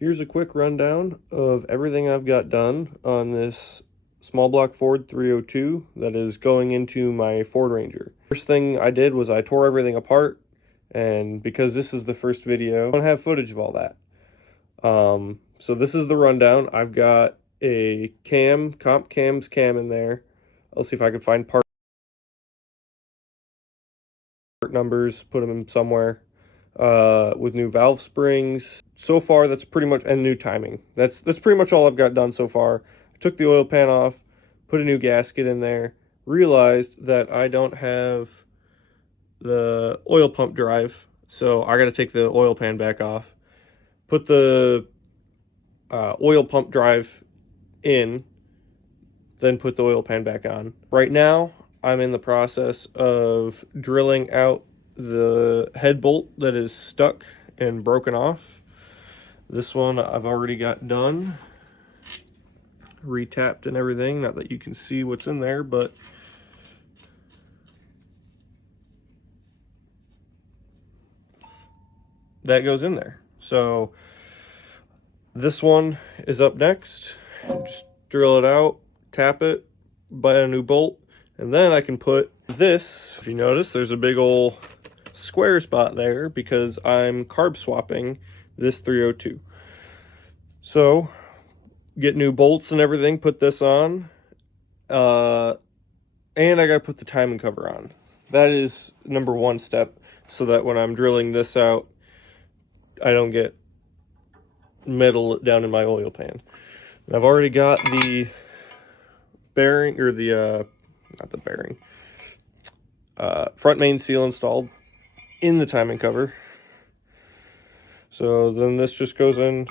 Here's a quick rundown of everything I've got done on this small block Ford 302 that is going into my Ford Ranger. First thing I did was I tore everything apart, and because this is the first video, I don't have footage of all that. So this is the rundown. I've got a comp cams cam in there. I'll see if I can find part numbers, put them in somewhere. With new valve springs. So far, that's pretty much, and new timing. That's pretty much all I've got done so far. I took the oil pan off, put a new gasket in there, realized that I don't have the oil pump drive, so I got to take the oil pan back off, put the oil pump drive in, then put the oil pan back on. Right now, I'm in the process of drilling out the head bolt that is stuck and broken off. This one I've already got done, retapped and everything. Not that you can see what's in there, but that goes in there. So this one is up next. Just drill it out, tap it, buy a new bolt, and then I can put this. If you notice, there's a big old square spot there because I'm carb swapping this 302. So get new bolts and everything, put this on, and I gotta put the timing cover on. That is number one step, so that when I'm drilling this out, I don't get metal down in my oil pan. And I've already got the bearing, or the not the bearing, front main seal installed in the timing cover. So then this just goes in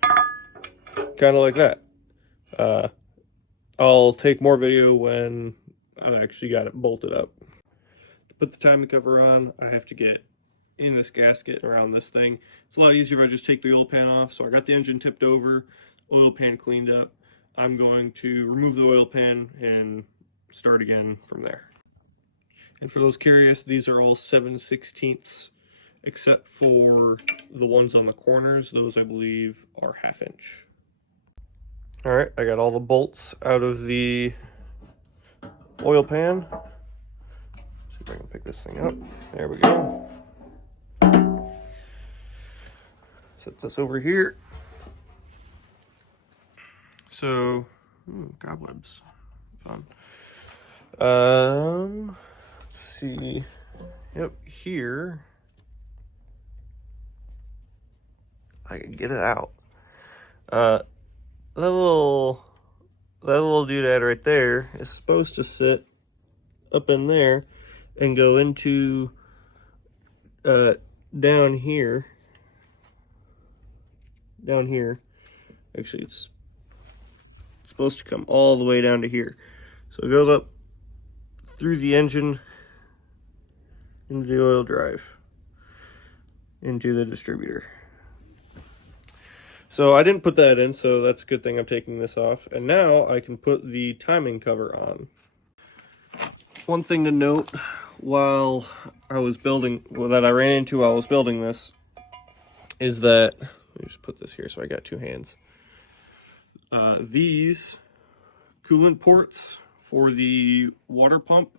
kind of like that. I'll take more video when I actually got it bolted up. To put the timing cover on, I have to get in this gasket around this thing. It's a lot easier if I just take the oil pan off. So I got the engine tipped over, oil pan cleaned up. I'm going to remove the oil pan and start again from there. And for those curious, these are all 7/16, except for the ones on the corners. Those, I believe, are 1/2 inch. All right, I got all the bolts out of the oil pan. See if I can pick this thing up. There we go. Set this over here. So, cobwebs, fun. Let's see. Yep, here I can get it out. That little doodad right there is supposed to sit up in there and go into down here. Actually, it's supposed to come all the way down to here. So it goes up through the engine into the oil drive into the distributor. So I didn't put that in, so that's a good thing I'm taking this off. And now I can put the timing cover on. One thing to note while I was building, that I ran into while I was building this, is that, let me just put this here so I got two hands. These coolant ports for the water pump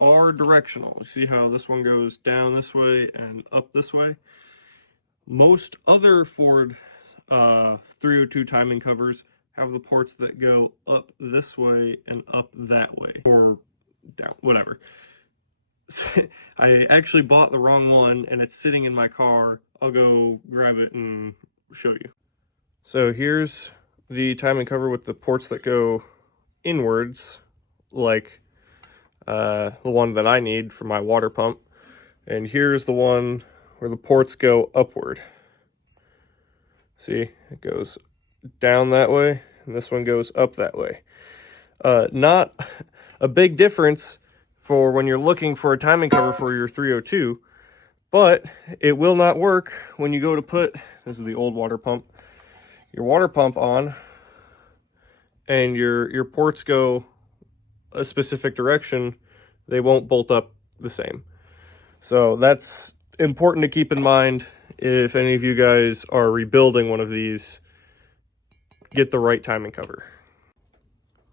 are directional. You see how this one goes down this way and up this way? Most other Ford 302 timing covers have the ports that go up this way and up that way, or down, whatever. So I actually bought the wrong one and it's sitting in my car. I'll go grab it and show you. So here's the timing cover with the ports that go inwards, like the one that I need for my water pump. And here's the one where the ports go upward. See, it goes down that way, and this one goes up that way. Not a big difference for when you're looking for a timing cover for your 302, but it will not work when you go to put, this is the old water pump, your water pump on, and your ports go a specific direction. They won't bolt up the same. So that's important to keep in mind if any of you guys are rebuilding one of these, get the right timing cover.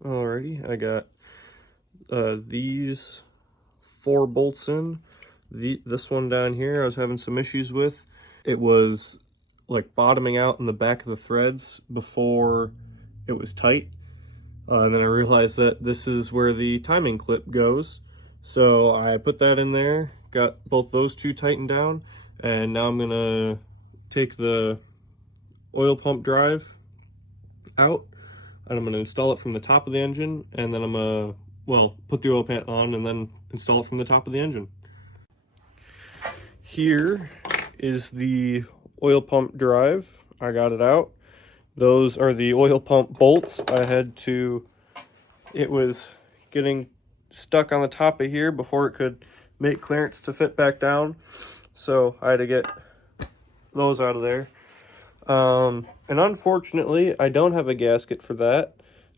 Alrighty, I got these 4 bolts in. This one down here I was having some issues with. It was like bottoming out in the back of the threads before it was tight. And then I realized that this is where the timing clip goes. So I put that in there, got both those two tightened down, and now I'm gonna take the oil pump drive out and I'm gonna install it from the top of the engine, and then I'm gonna, well, put the oil pan on and then install it from the top of the engine. Here is the oil pump drive. I got it out. Those are the oil pump bolts. It was getting stuck on the top of here before it could make clearance to fit back down. So I had to get those out of there. And unfortunately, I don't have a gasket for that.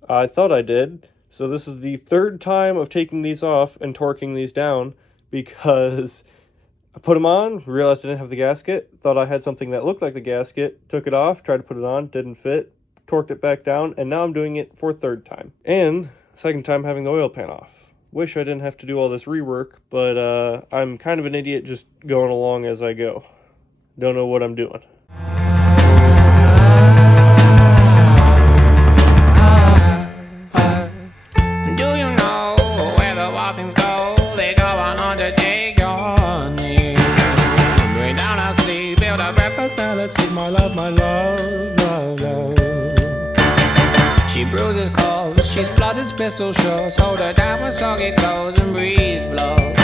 I thought I did. So this is the 3rd time of taking these off and torquing these down, because I put them on, realized I didn't have the gasket, thought I had something that looked like the gasket, took it off, tried to put it on, didn't fit, torqued it back down, and now I'm doing it for a 3rd time. And 2nd time having the oil pan off. Wish I didn't have to do all this rework, but I'm kind of an idiot just going along as I go. Don't know what I'm doing. My love, love, love. She bruises calls, she splutters pistol shots. Hold her down when soggy clothes and breeze blows.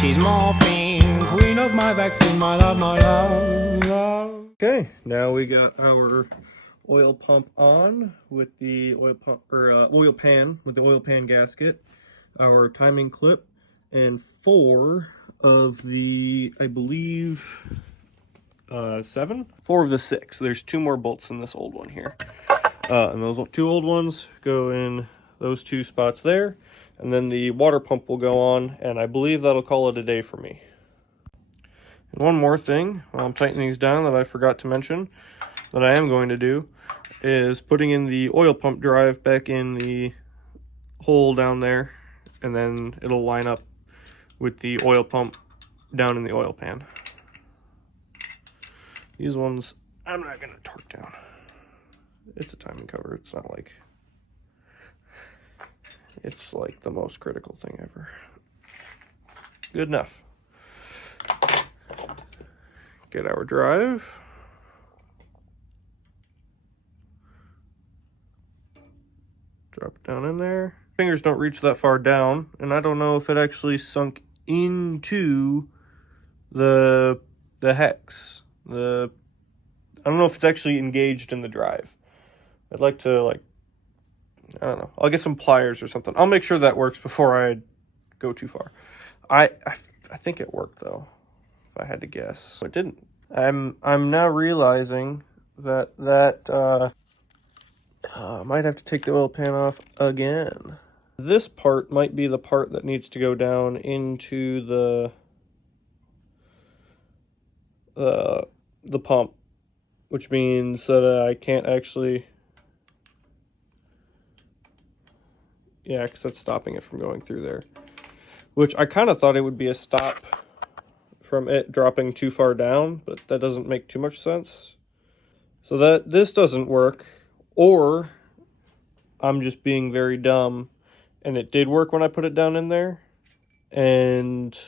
She's morphine, queen of my vaccine, my love, love. Okay, now we got our oil pump on with the oil pump, or oil pan with the oil pan gasket, our timing clip, and 4 of the, I believe, 7? 4 of the 6. There's 2 more bolts in this old one here. And those 2 old ones go in those 2 spots there. And then the water pump will go on, and I believe that'll call it a day for me. And one more thing while I'm tightening these down that I forgot to mention that I am going to do is putting in the oil pump drive back in the hole down there, and then it'll line up with the oil pump down in the oil pan. These ones, I'm not going to torque down. It's a timing cover. It's not like, it's like the most critical thing ever. Good enough. Get our drive. Drop it down in there. Fingers don't reach that far down, and I don't know if it actually sunk into the hex. I don't know if it's actually engaged in the drive. I'd like to, like, I don't know. I'll get some pliers or something. I'll make sure that works before I go too far. I think it worked though, if I had to guess. It didn't. I'm now realizing that I might have to take the oil pan off again. This part might be the part that needs to go down into the pump, which means that I can't actually, yeah, because that's stopping it from going through there, which I kind of thought it would be a stop from it dropping too far down, but that doesn't make too much sense. So that this doesn't work, or I'm just being very dumb and it did work when I put it down in there, and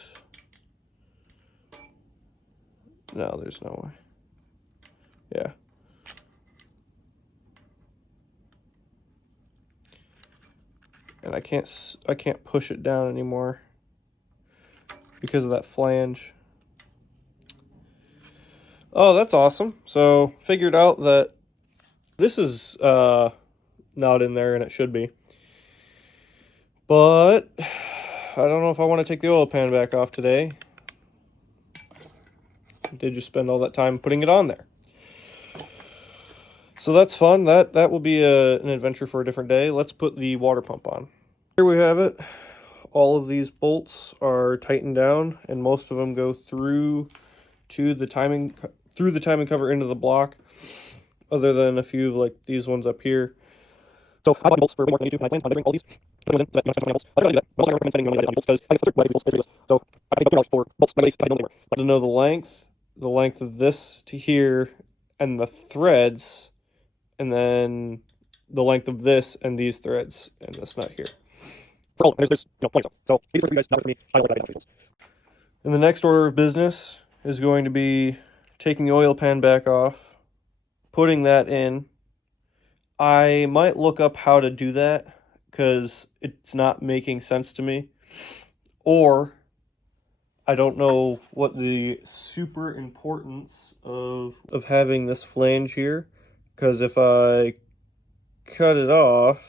no, there's no way. Yeah. And I can't push it down anymore because of that flange. Oh, that's awesome. So figured out that this is not in there, and it should be. But I don't know if I want to take the oil pan back off today. I did just spend all that time putting it on there. So that's fun. That will be an adventure for a different day. Let's put the water pump on. Here we have it, all of these bolts are tightened down, and most of them go through to the timing cover into the block, other than a few of like these ones up here. So I bought bolts for way more than I need to, and I plan on delivering all these. Putting them in so that you don't spend so many bolts. I don't do that. I'm also going to recommend spending money on bolts because I think it's way bolts. So I paid about $2 for bolts. My buddies, I don't know they were. But to know the length of this to here, and the threads, and then the length of this and these threads and this nut here. For all of them, there's plenty of stuff. So these are for you guys, not for me. I don't like that. And the next order of business is going to be taking the oil pan back off, putting that in. I might look up how to do that because it's not making sense to me. Or I don't know what the super importance of having this flange here, because if I cut it off,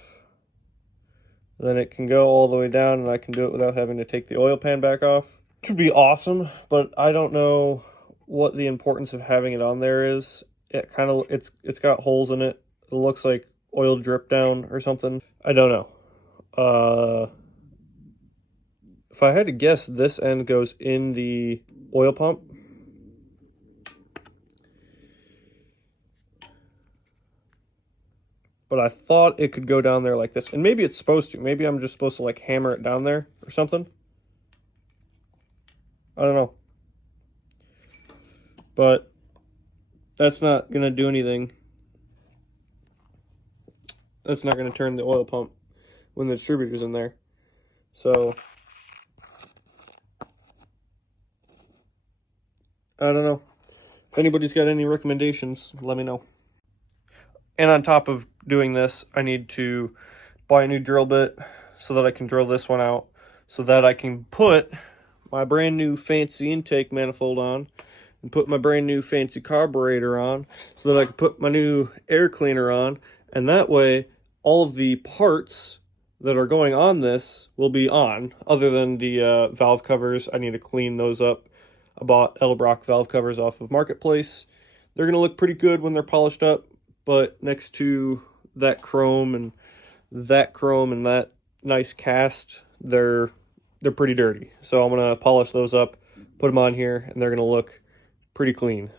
then it can go all the way down and I can do it without having to take the oil pan back off, which would be awesome, but I don't know what the importance of having it on there is. It kind of, it's got holes in it. It looks like oil drip down or something. I don't know. If I had to guess, this end goes in the oil pump. But I thought it could go down there like this. And maybe it's supposed to. Maybe I'm just supposed to like hammer it down there or something. I don't know. But that's not going to do anything. That's not going to turn the oil pump when the distributor's in there. So I don't know. If anybody's got any recommendations, let me know. And on top of doing this, I need to buy a new drill bit so that I can drill this one out, so that I can put my brand new fancy intake manifold on and put my brand new fancy carburetor on, so that I can put my new air cleaner on, and that way all of the parts that are going on this will be on, other than the valve covers. I need to clean those up. I bought Edelbrock valve covers off of Marketplace. They're going to look pretty good when they're polished up, but next to that chrome and that nice cast, they're pretty dirty. So I'm going to polish those up, put them on here, and they're going to look pretty clean.